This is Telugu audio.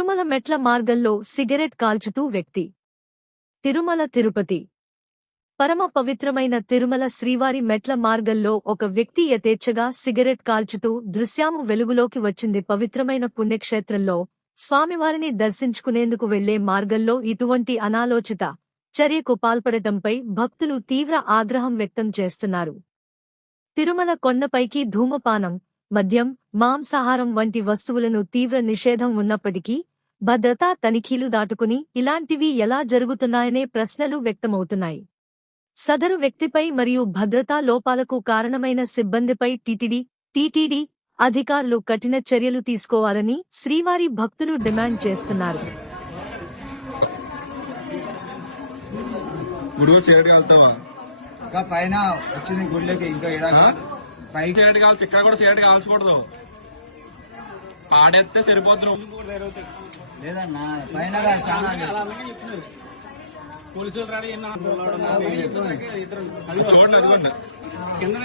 తిరుమల మెట్ల మార్గంలో సిగరెట్ కాల్చుతూ వ్యక్తి. తిరుమల తిరుపతి పరమ పవిత్రమైన తిరుమల శ్రీవారి మెట్ల మార్గంలో ఒక వ్యక్తి యథేచ్ఛగా సిగరెట్ కాల్చుతూ దృశ్యాము వెలుగులోకి వచ్చింది. పవిత్రమైన పుణ్యక్షేత్రంలో స్వామివారిని దర్శించుకునేందుకు వెళ్లే మార్గంలో ఇటువంటి అనాలోచిత చర్యకు పాల్పడటంపై భక్తులు తీవ్ర ఆగ్రహం వ్యక్తం చేస్తున్నారు. తిరుమల కొండపైకి ధూమపానం, మద్యం, మాంసాహారం వంటి వస్తువులను తీవ్ర నిషేధం ఉన్నప్పటికీ భద్రతా తనిఖీలు దాటుకుని ఇలాంటివి ఎలా జరుగుతున్నాయనే ప్రశ్నలు వ్యక్తమవుతున్నాయి. సదరు వ్యక్తిపై మరియు భద్రతా లోపాలకు కారణమైన సిబ్బందిపై టీటీడీ అధికారులు కఠిన చర్యలు తీసుకోవాలని శ్రీవారి భక్తులు డిమాండ్ చేస్తున్నారు. పైన వచ్చింది గుళ్ళకి ఇంకా పైకి సిగరెట్ కాల్చి ఇక్కడ కూడా సిగరెట్ కాల్చకూడదు. ఆడేస్తే సరిపోతున్నాం లేదన్నా పైన చాలా పోలీసులు రాడి చూడండి. అదిగోండి కింద